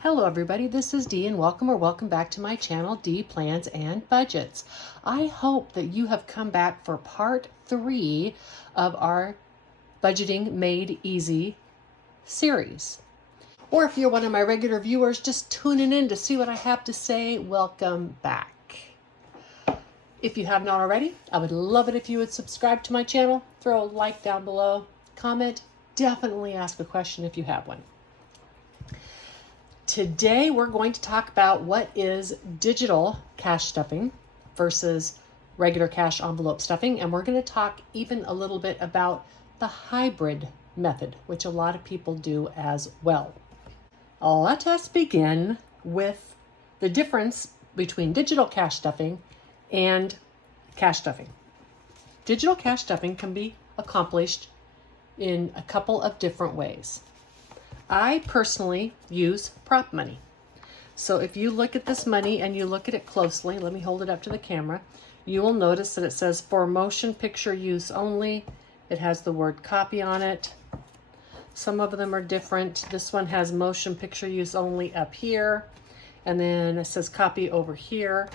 Hello everybody, this is Dee and welcome back to my channel, Dee Plans and Budgets. I hope that you have come back for part 3 of our Budgeting Made Easy series. Or if you're one of my regular viewers just tuning in to see what I have to say, welcome back. If you have not already, I would love it if you would subscribe to my channel, throw a like down below, comment, definitely ask a question if you have one. Today we're going to talk about what is digital cash stuffing versus regular cash envelope stuffing, and we're going to talk even a little bit about the hybrid method, which a lot of people do as well. Let us begin with the difference between digital cash stuffing and cash stuffing. Digital cash stuffing can be accomplished in a couple of different ways. I personally use prop money. So if you look at this money and you look at it closely, let me hold it up to the camera, you will notice that it says for motion picture use only. It has the word copy on it. Some of them are different. This one has motion picture use only up here, and then it says copy over here,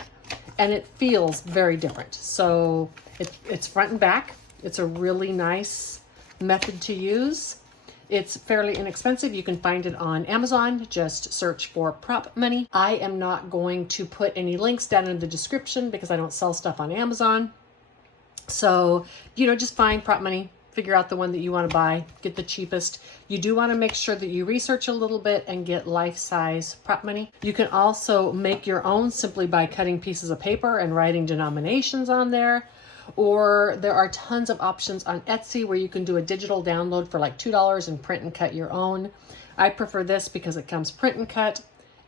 and it feels very different. So it's front and back. It's a really nice method to use. It's fairly inexpensive. You can find it on Amazon. Just search for prop money. I am not going to put any links down in the description because I don't sell stuff on Amazon. So, just find prop money, figure out the one that you want to buy, get the cheapest. You do want to make sure that you research a little bit and get life-size prop money. You can also make your own simply by cutting pieces of paper and writing denominations on there. Or there are tons of options on Etsy where you can do a digital download for like $2 and print and cut your own. I prefer this because it comes print and cut.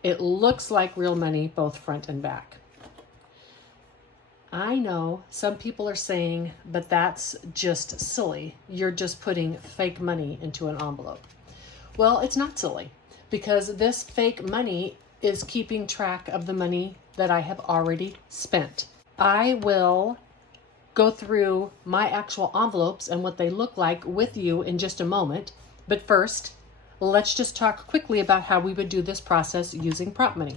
It looks like real money, both front and back. I know some people are saying, but that's just silly. You're just putting fake money into an envelope. Well, it's not silly because this fake money is keeping track of the money that I have already spent. I will go through my actual envelopes and what they look like with you in just a moment. But first, let's just talk quickly about how we would do this process using prop money.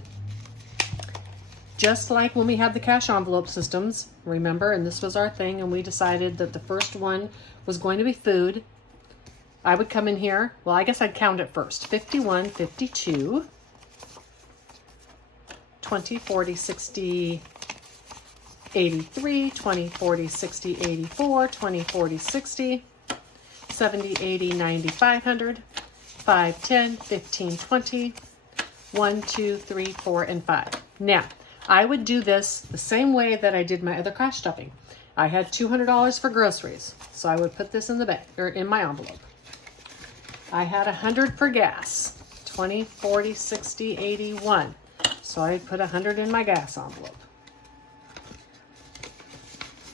Just like when we had the cash envelope systems, remember, and this was our thing, and we decided that the first one was going to be food. I would come in here, well, I guess I'd count it first. 51, 52, 20, 40, 60, 83, 20, 40, 60, 84, 20, 40, 60, 70, 80, 90, 500, 5, 10, 15, 20, 1, 2, 3, 4, and 5. Now, I would do this the same way that I did my other cash stuffing. I had $200 for groceries, so I would put this in the bag, or in my envelope. I had $100 for gas, 20, 40, 60, 81. So I'd put $100 in my gas envelope.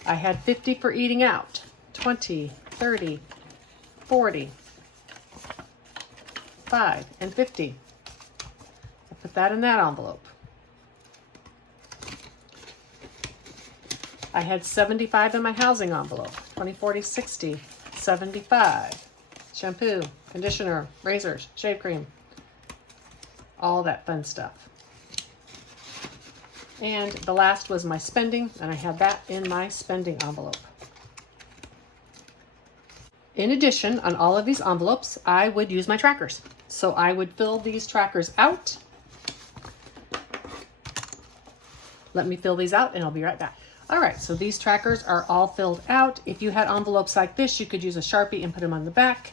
I had 50 for eating out, 20, 30, 40, 5, and 50. I put that in that envelope. I had 75 in my housing envelope, 20, 40, 60, 75. Shampoo, conditioner, razors, shave cream, all that fun stuff. And the last was my spending, and I had that in my spending envelope. In addition, on all of these envelopes, I would use my trackers. So I would fill these trackers out. Let me fill these out and I'll be right back. All right, so these trackers are all filled out. If you had envelopes like this, you could use a Sharpie and put them on the back.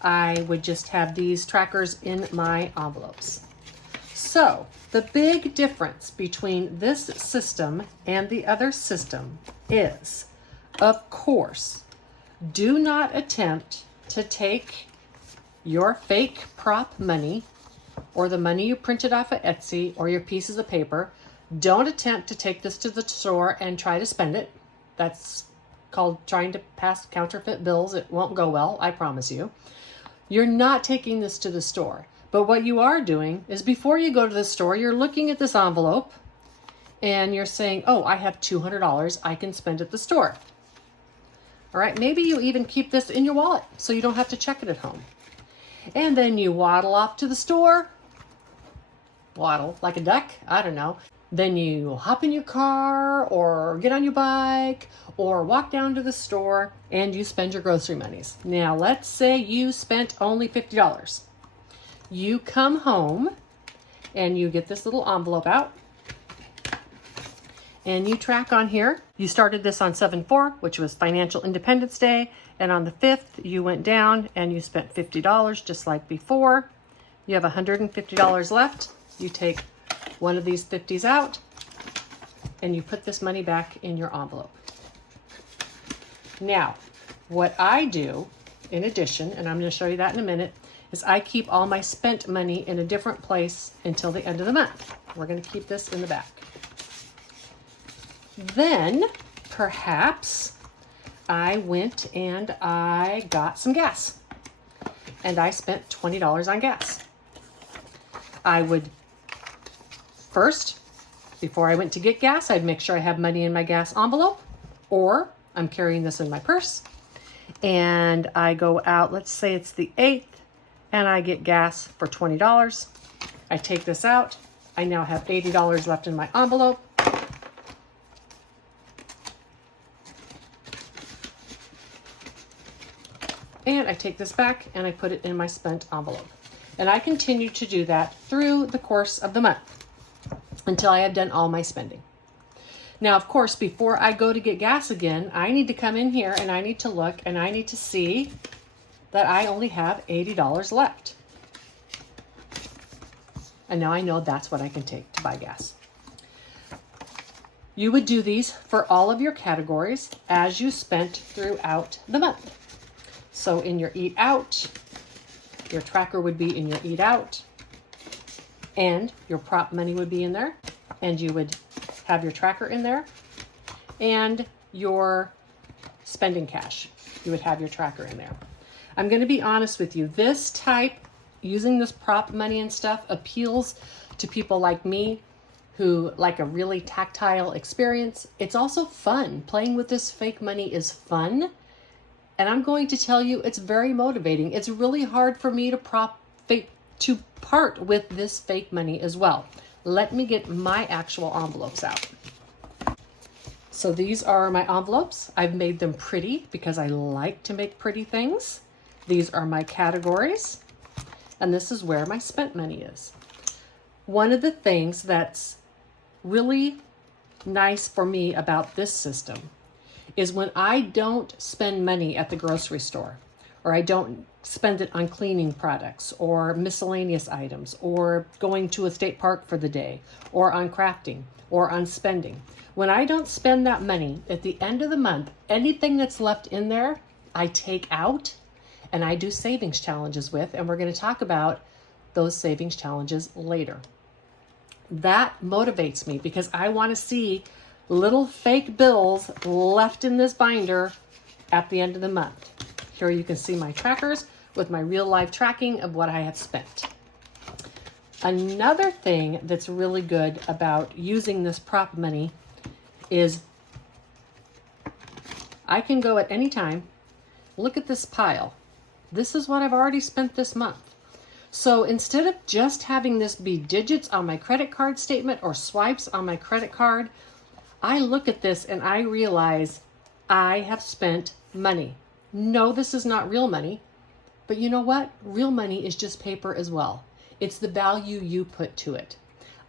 I would just have these trackers in my envelopes. So the big difference between this system and the other system is, of course, do not attempt to take your fake prop money or the money you printed off of Etsy or your pieces of paper. Don't attempt to take this to the store and try to spend it. That's called trying to pass counterfeit bills. It won't go well, I promise you. You're not taking this to the store. But what you are doing is before you go to the store, you're looking at this envelope and you're saying, oh, I have $200 I can spend at the store. All right, maybe you even keep this in your wallet so you don't have to check it at home. And then you waddle off to the store waddle like a duck, I don't know. Then you hop in your car or get on your bike or walk down to the store and you spend your grocery monies. Now, let's say you spent only $50. You come home and you get this little envelope out and you track on here. You started this on 7/4, which was Financial Independence Day. And on the 5th, you went down and you spent $50 just like before. You have $150 left. You take one of these 50s out and you put this money back in your envelope. Now, what I do in addition, and I'm going to show you that in a minute, is I keep all my spent money in a different place until the end of the month. We're going to keep this in the back. Then, perhaps, I went and I got some gas. And I spent $20 on gas. I would first, before I went to get gas, I'd make sure I have money in my gas envelope, or I'm carrying this in my purse. And I go out, let's say it's the 8th, and I get gas for $20. I take this out. I now have $80 left in my envelope. And I take this back and I put it in my spent envelope. And I continue to do that through the course of the month until I have done all my spending. Now, of course, before I go to get gas again, I need to come in here and I need to look and I need to see that I only have $80 left. And now I know that's what I can take to buy gas. You would do these for all of your categories as you spent throughout the month. So in your eat out, your tracker would be in your eat out, and your prop money would be in there, and you would have your tracker in there, and your spending cash, you would have your tracker in there. I'm going to be honest with you, this type, using this prop money and stuff, appeals to people like me who like a really tactile experience. It's also fun. Playing with this fake money is fun. And I'm going to tell you, it's very motivating. It's really hard for me to part with this fake money as well. Let me get my actual envelopes out. So these are my envelopes. I've made them pretty because I like to make pretty things. These are my categories. And this is where my spent money is. One of the things that's really nice for me about this system is when I don't spend money at the grocery store, or I don't spend it on cleaning products or miscellaneous items or going to a state park for the day or on crafting or on spending. When I don't spend that money at the end of the month, anything that's left in there, I take out and I do savings challenges with, and we're going to talk about those savings challenges later. That motivates me because I want to see little fake bills left in this binder at the end of the month. Here you can see my trackers with my real life tracking of what I have spent. Another thing that's really good about using this prop money is I can go at any time, look at this pile. This is what I've already spent this month. So instead of just having this be digits on my credit card statement or swipes on my credit card, I look at this and I realize I have spent money. No, this is not real money, but you know what? Real money is just paper as well. It's the value you put to it.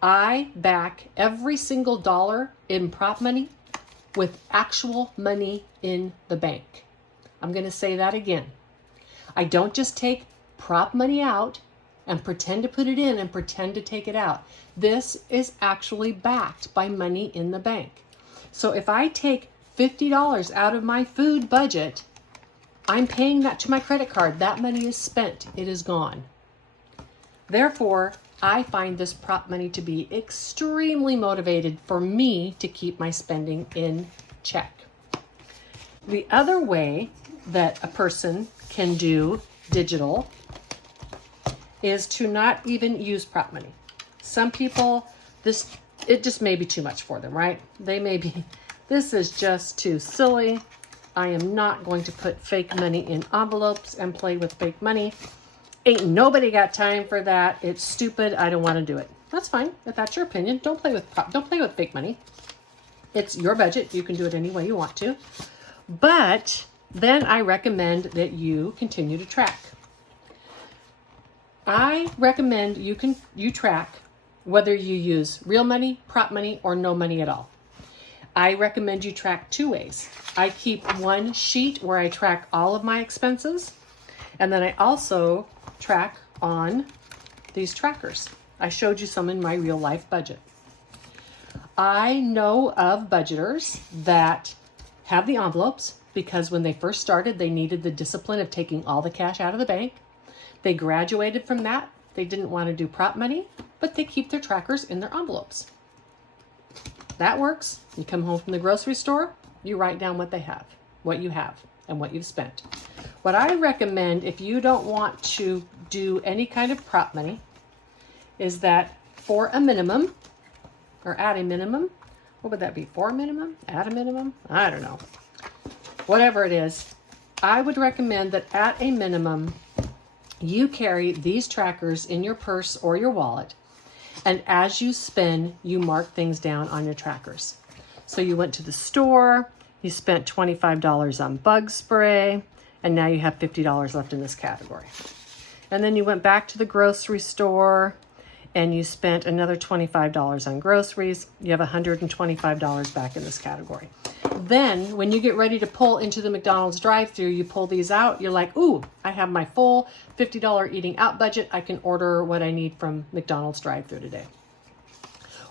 I back every single dollar in prop money with actual money in the bank. I'm going to say that again. I don't just take prop money out and pretend to put it in and pretend to take it out. This is actually backed by money in the bank. So if I take $50 out of my food budget, I'm paying that to my credit card. That money is spent. It is gone. Therefore, I find this prop money to be extremely motivated for me to keep my spending in check. The other way that a person can do digital is to not even use prop money. Some people, it just may be too much for them, right? They may be, this is just too silly. I am not going to put fake money in envelopes and play with fake money. Ain't nobody got time for that. It's stupid. I don't want to do it. That's fine. If that's your opinion, don't play with fake money. It's your budget. You can do it any way you want to. But then I recommend that you continue to track. I recommend you track whether you use real money, prop money, or no money at all. I recommend you track 2 ways. I keep one sheet where I track all of my expenses, and then I also track on these trackers. I showed you some in my real life budget. I know of budgeters that have the envelopes because when they first started, they needed the discipline of taking all the cash out of the bank. They graduated from that. They didn't want to do prop money, but they keep their trackers in their envelopes. That works. You come home from the grocery store, you write down what you have, and what you've spent. What I recommend if you don't want to do any kind of prop money is that for a minimum, or at a minimum, what would that be? For a minimum? At a minimum? I don't know. Whatever it is, I would recommend that at a minimum, you carry these trackers in your purse or your wallet. And as you spend, you mark things down on your trackers. So you went to the store, you spent $25 on bug spray, and now you have $50 left in this category. And then you went back to the grocery store and you spent another $25 on groceries. You have $125 back in this category. Then when you get ready to pull into the McDonald's drive-thru, you pull these out. You're like, ooh, I have my full $50 eating out budget. I can order what I need from McDonald's drive-thru today.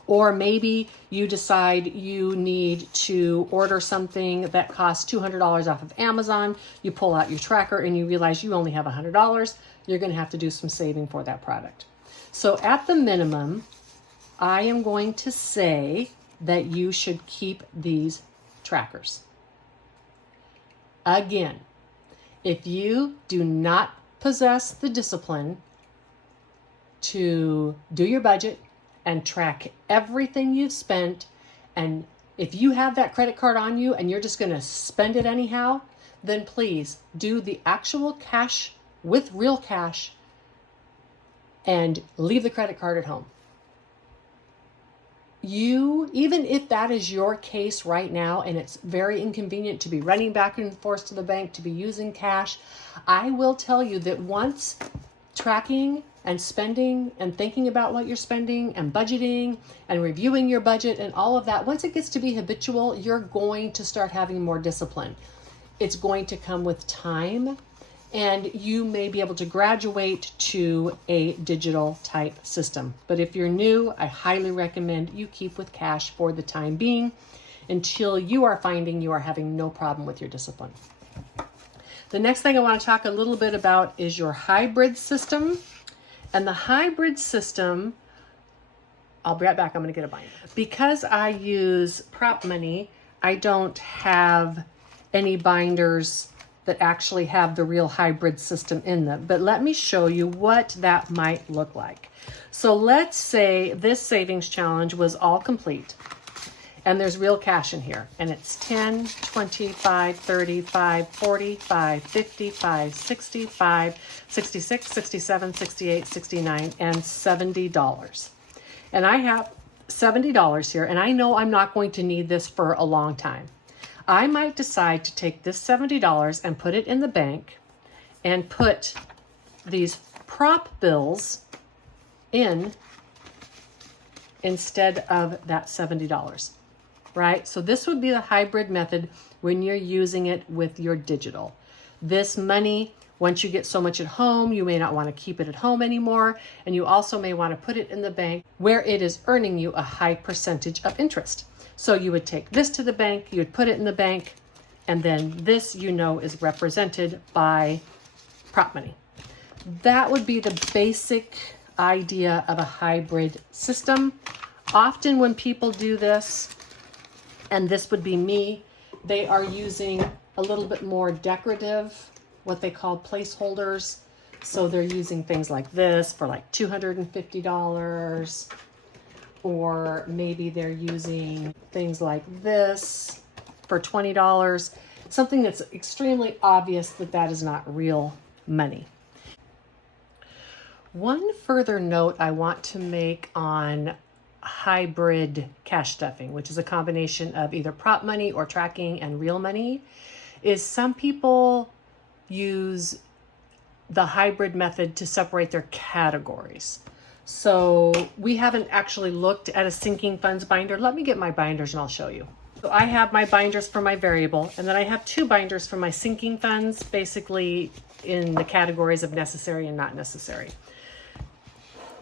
Or maybe you decide you need to order something that costs $200 off of Amazon. You pull out your tracker and you realize you only have $100. You're going to have to do some saving for that product. So at the minimum, I am going to say that you should keep these trackers. Again, if you do not possess the discipline to do your budget and track everything you've spent, and if you have that credit card on you and you're just going to spend it anyhow, then please do the actual cash with real cash and leave the credit card at home. Even if that is your case right now and it's very inconvenient to be running back and forth to the bank, to be using cash, I will tell you that once tracking and spending and thinking about what you're spending and budgeting and reviewing your budget and all of that, once it gets to be habitual, you're going to start having more discipline. It's going to come with time, and you may be able to graduate to a digital type system. But if you're new, I highly recommend you keep with cash for the time being until you are finding you are having no problem with your discipline. The next thing I want to talk a little bit about is your hybrid system. And the hybrid system, I'll be right back. I'm going to get a binder. Because I use prop money, I don't have any binders that actually have the real hybrid system in them. But let me show you what that might look like. So let's say this savings challenge was all complete and there's real cash in here, and it's 10, 25, 35, 45, 55, 65, 66, 67, 68, 69, and $70. And I have $70 here, and I know I'm not going to need this for a long time. I might decide to take this $70 and put it in the bank and put these prop bills in instead of that $70, right? So this would be the hybrid method when you're using it with your digital. This money, once you get so much at home, you may not want to keep it at home anymore, and you also may want to put it in the bank where it is earning you a high percentage of interest. So you would take this to the bank, you would put it in the bank, and then this, you know, is represented by prop money. That would be the basic idea of a hybrid system. Often when people do this, and this would be me, they are using a little bit more decorative, what they call placeholders. So they're using things like this for like $250, or maybe they're using things like this for $20, something that's extremely obvious that that is not real money. One further note I want to make on hybrid cash stuffing, which is a combination of either prop money or tracking and real money, is some people use the hybrid method to separate their categories. So we haven't actually looked at a sinking funds binder. Let me get my binders and I'll show you. So I have my binders for my variable, and then I have two binders for my sinking funds, basically in the categories of necessary and not necessary.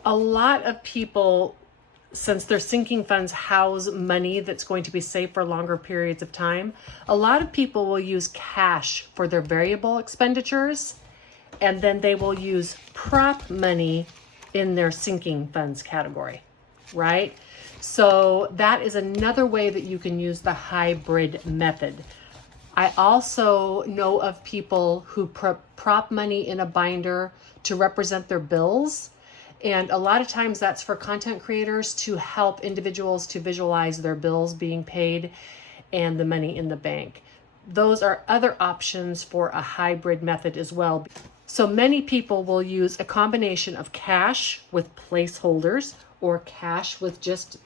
A lot of people, since their sinking funds house money that's going to be saved for longer periods of time, a lot of people will use cash for their variable expenditures, and then they will use prop money in their sinking funds category, right? So that is another way that you can use the hybrid method. I also know of people who prop money in a binder to represent their bills. And a lot of times that's for content creators to help individuals to visualize their bills being paid and the money in the bank. Those are other options for a hybrid method as well. So many people will use a combination of cash with placeholders or cash with just,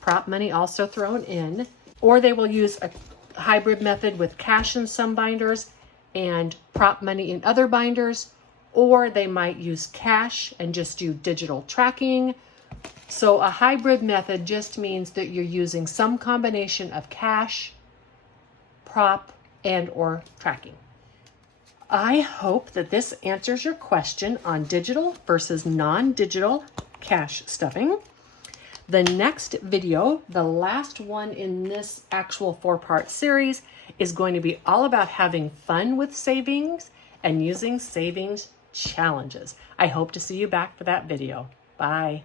prop money also thrown in, or they will use a hybrid method with cash in some binders and prop money in other binders, or they might use cash and just do digital tracking. So a hybrid method just means that you're using some combination of cash, prop, and or tracking. I hope that this answers your question on digital versus non-digital cash stuffing. The next video, the last one in this actual 4-part series, is going to be all about having fun with savings and using savings challenges. I hope to see you back for that video. Bye.